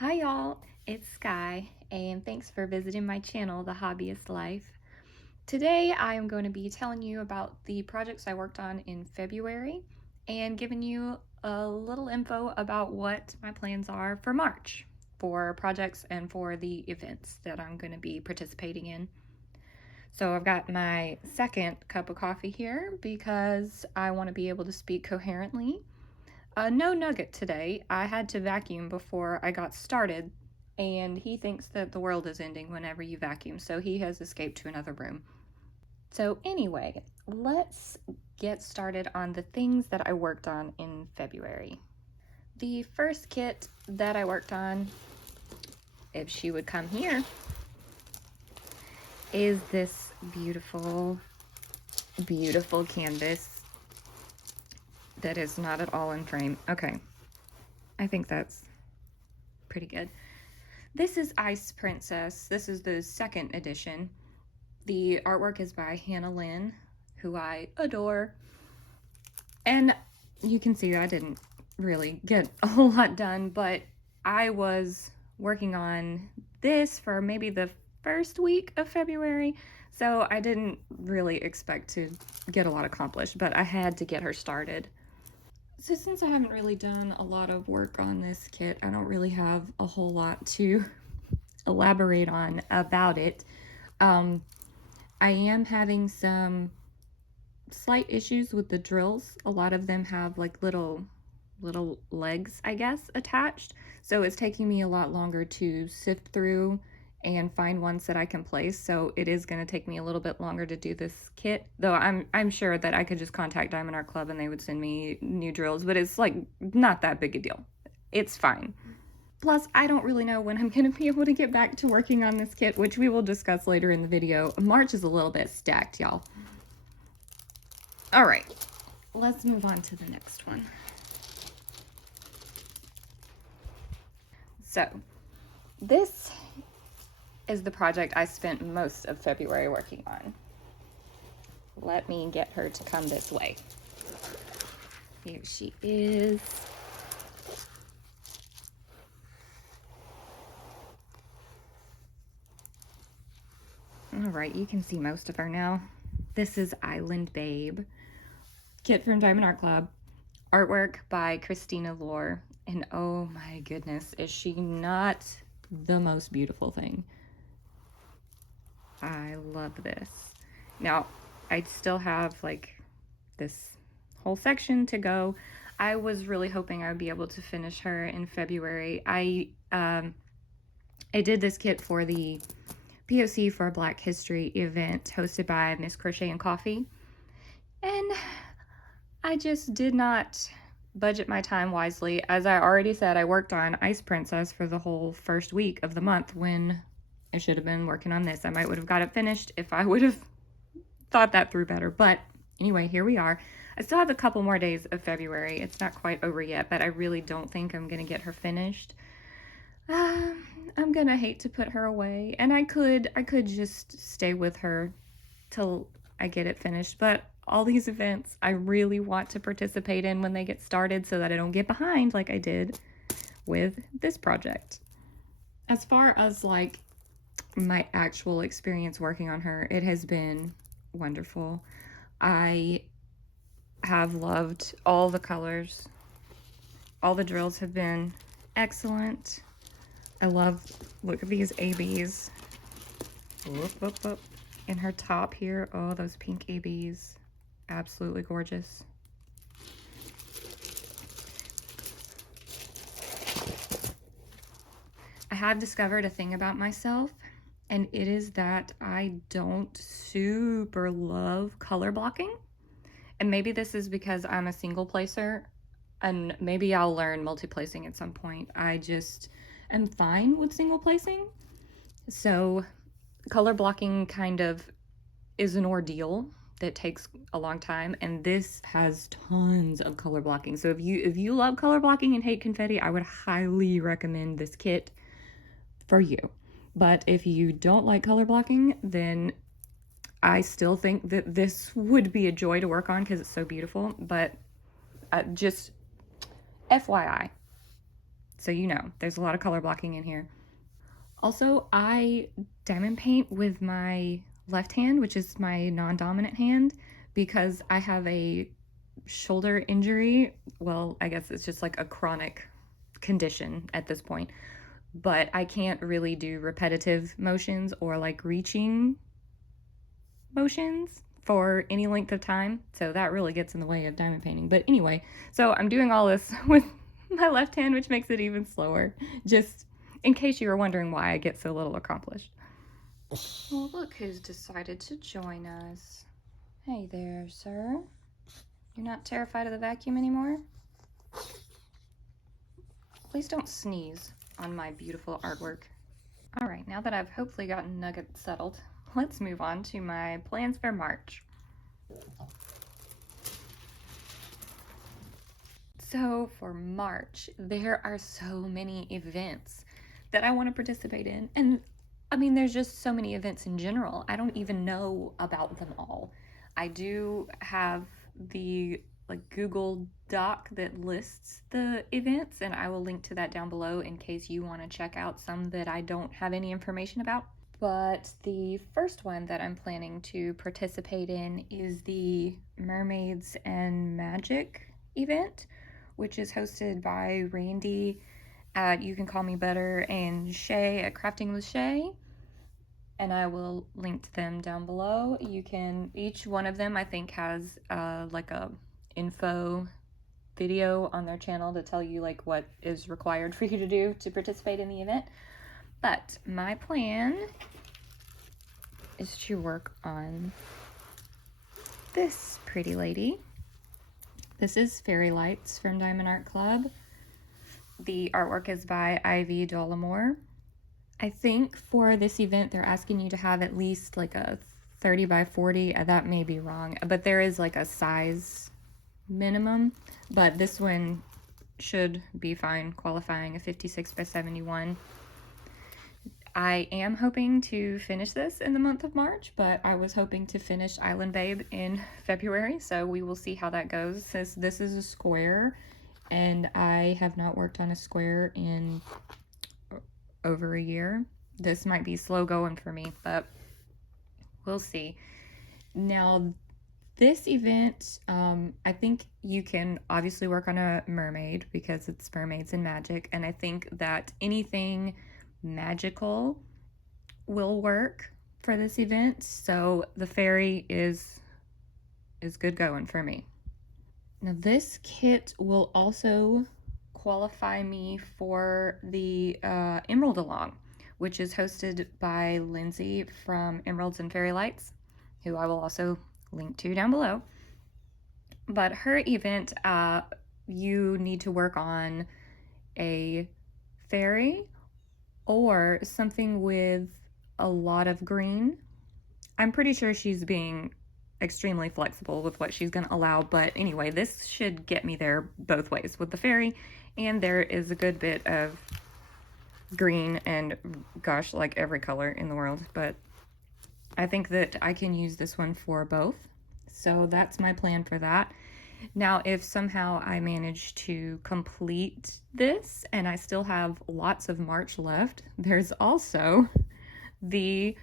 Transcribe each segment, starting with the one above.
Hi y'all, it's Sky, and thanks for visiting my channel, The Hobbyist Life. Today I am going to be telling you about the projects I worked on in February and giving you a little info about what my plans are for March for projects and for the events that I'm going to be participating in. So I've got my second cup of coffee here because I want to be able to speak coherently. No nugget today. I had to vacuum before I got started, and he thinks that the world is ending whenever you vacuum, so he has escaped to another room. So anyway, let's get started on the things that I worked on in February. The first kit that I worked on, if she would come here, is this beautiful, beautiful canvas that is not at all in frame. Okay, I think that's pretty good. This is Ice Princess. This is the second edition. The artwork is by Hannah Lynn, who I adore. And you can see I didn't really get a whole lot done, but I was working on this for maybe the first week of February, so I didn't really expect to get a lot accomplished, but I had to get her started. So since I haven't really done a lot of work on this kit, I don't really have a whole lot to elaborate on about it. I am having some slight issues with the drills. A lot of them have like little legs, I guess, attached. So it's taking me a lot longer to sift through and find ones that I can place. So it is going to take me a little bit longer to do this kit, though I'm sure that I could just contact Diamond Art Club and they would send me new drills, but it's like not that big a deal. It's fine. Plus, I don't really know when I'm going to be able to get back to working on this kit, which we will discuss later in the video. March is a little bit stacked, y'all. All right, let's move on to the next one. So, this is the project I spent most of February working on. Let me get her to come this way. Here she is. All right, you can see most of her now. This is Island Babe. Kit from Diamond Art Club. Artwork by Christina Lore. And oh my goodness, is she not the most beautiful thing? I love this. Now, I still have like this whole section to go. I was really hoping I would be able to finish her in February. I did this kit for the POC for Black History event hosted by Miss Crochet and Coffee, and I just did not budget my time wisely. As I already said, I worked on Ice Princess for the whole first week of the month when I should have been working on this. I might would have got it finished if I would have thought that through better. But anyway, here we are. I still have a couple more days of February. It's not quite over yet, but I really don't think I'm going to get her finished. I'm going to hate to put her away. And I could just stay with her till I get it finished. But all these events I really want to participate in when they get started so that I don't get behind like I did with this project. As far as like my actual experience working on her, it has been wonderful. I have loved all the colors. All the drills have been excellent. I love, look at these ABs. Whoop, whoop, whoop. In her top here, oh, those pink ABs. Absolutely gorgeous. I have discovered a thing about myself, and it is that I don't super love color blocking. And maybe this is because I'm a single placer, and maybe I'll learn multi-placing at some point. I just am fine with single placing. So color blocking kind of is an ordeal that takes a long time, and this has tons of color blocking. So if you love color blocking and hate confetti, I would highly recommend this kit for you. But if you don't like color blocking, then I still think that this would be a joy to work on because it's so beautiful. But just FYI, So you know, there's a lot of color blocking in here. Also, I diamond paint with my left hand, which is my non-dominant hand, because I have a shoulder injury. Well, I guess it's just like a chronic condition at this point, but I can't really do repetitive motions or like reaching motions for any length of time, so that really gets in the way of diamond painting. But anyway, so I'm doing all this with my left hand, which makes it even slower, just in case you were wondering why I get so little accomplished. Well, look who's decided to join us. Hey there, sir. You're not terrified of the vacuum anymore? Please don't sneeze on my beautiful artwork. All right, now that I've hopefully gotten Nugget settled, let's move on to my plans for March. So for March, there are so many events that I want to participate in. And I mean, there's just so many events in general. I don't even know about them all. I do have the like Google Doc that lists the events, and I will link to that down below in case you want to check out some that I don't have any information about. But the first one that I'm planning to participate in is the Mermaids and Magic event, which is hosted by Randy at You Can Call Me Better and Shay at Crafting with Shay. And I will link to them down below. You can, each one of them I think has like a info video on their channel to tell you like what is required for you to do to participate in the event. But my plan is to work on this pretty lady. This is Fairy Lights from Diamond Art Club. The artwork is by Ivy Dollamore. I think for this event they're asking you to have at least like a 30 by 40. That may be wrong, but there is like a size minimum. But this one should be fine, qualifying a 56 by 71. I am hoping to finish this in the month of March, but I was hoping to finish Island Babe in February, so we will see how that goes. This is a square, and I have not worked on a square in over a year. This might be slow going for me, but we'll see. Now, this event, I think you can obviously work on a mermaid because it's Mermaids and Magic, and I think that anything magical will work for this event, so the fairy is good going for me. Now this kit will also qualify me for the Emeraldalong, which is hosted by Lindsay from Emeralds and Fairy Lights, who I will also link to down below. But her event, you need to work on a fairy or something with a lot of green. I'm pretty sure she's being extremely flexible with what she's going to allow, but anyway, this should get me there both ways with the fairy, and there is a good bit of green and gosh, like every color in the world, but I think that I can use this one for both. So that's my plan for that. Now, if somehow I manage to complete this and I still have lots of March left, there's also the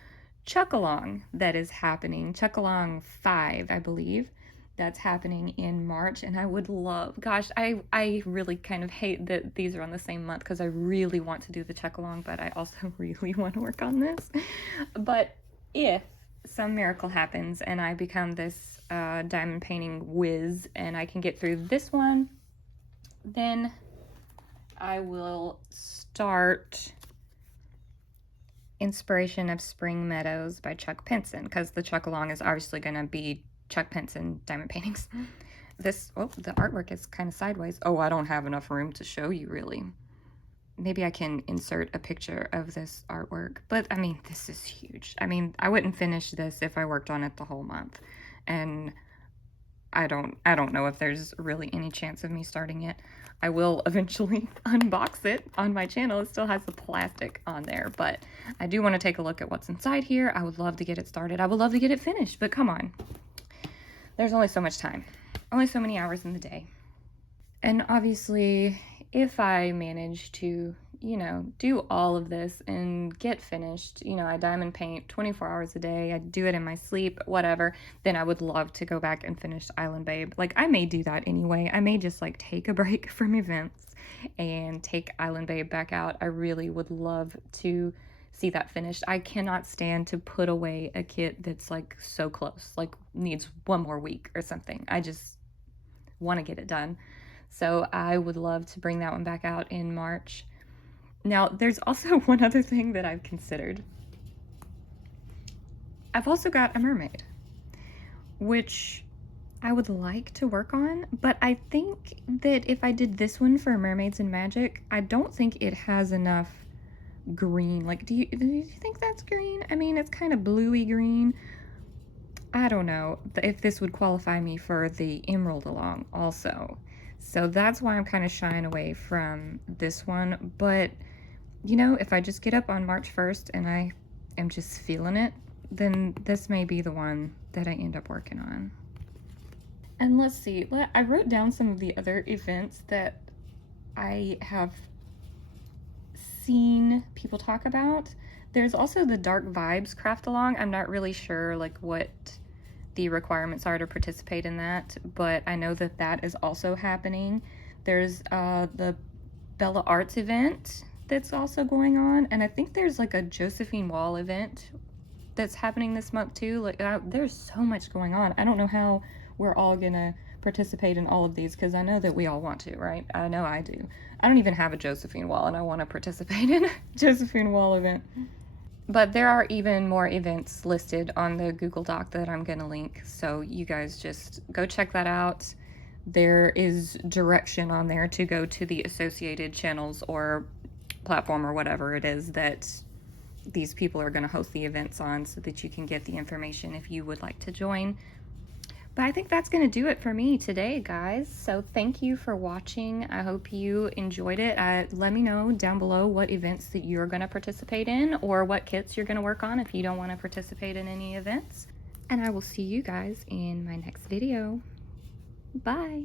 Chuckalong that is happening, Chuckalong 5, I believe, that's happening in March, and I would love, gosh, I really kind of hate that these are on the same month because I really want to do the Chuckalong, but I also really want to work on this. But if some miracle happens and I become this diamond painting whiz and I can get through this one, then I will start Inspiration of Spring Meadows by Chuck Pinson, because the Chuckalong is obviously going to be Chuck Pinson diamond paintings. This, oh, the artwork is kind of sideways. Oh, I don't have enough room to show you, really. Maybe I can insert a picture of this artwork, but I mean, this is huge. I mean, I wouldn't finish this if I worked on it the whole month, and I don't know if there's really any chance of me starting it. I will eventually unbox it on my channel. It still has the plastic on there, but I do want to take a look at what's inside here. I would love to get it started. I would love to get it finished, but come on. There's only so much time, only so many hours in the day. And obviously, if I manage to, you know, do all of this and get finished, you know, I diamond paint 24 hours a day, I do it in my sleep, whatever, then I would love to go back and finish Island Babe. Like, I may do that anyway. I may just like take a break from events and take Island Babe back out. I really would love to see that finished. I cannot stand to put away a kit that's like so close, like needs one more week or something. I just want to get it done. So I would love to bring that one back out in March. Now, there's also one other thing that I've considered. I've also got a mermaid, which I would like to work on, but I think that if I did this one for Mermaids and Magic, I don't think it has enough green. Like, do you think that's green? I mean, it's kind of bluey green. I don't know if this would qualify me for the Emeraldalong also. So that's why I'm kind of shying away from this one. But, you know, if I just get up on March 1st and I am just feeling it, then this may be the one that I end up working on. And let's see, I wrote down some of the other events that I have seen people talk about. There's also the Dark Vibes craft along. I'm not really sure like what the requirements are to participate in that, but I know that that is also happening. There's the Bella Arts event that's also going on, and I think there's like a Josephine Wall event that's happening this month too. Like there's so much going on. I don't know how we're all gonna participate in all of these, because I know that we all want to, right? I know I do. I don't even have a Josephine Wall, and I want to participate in a Josephine Wall event. But there are even more events listed on the Google Doc that I'm going to link, so you guys just go check that out. There is direction on there to go to the associated channels or platform or whatever it is that these people are going to host the events on, so that you can get the information if you would like to join. But I think that's going to do it for me today, guys. So thank you for watching. I hope you enjoyed it. Let me know down below what events that you're going to participate in, or what kits you're going to work on if you don't want to participate in any events. And I will see you guys in my next video. Bye.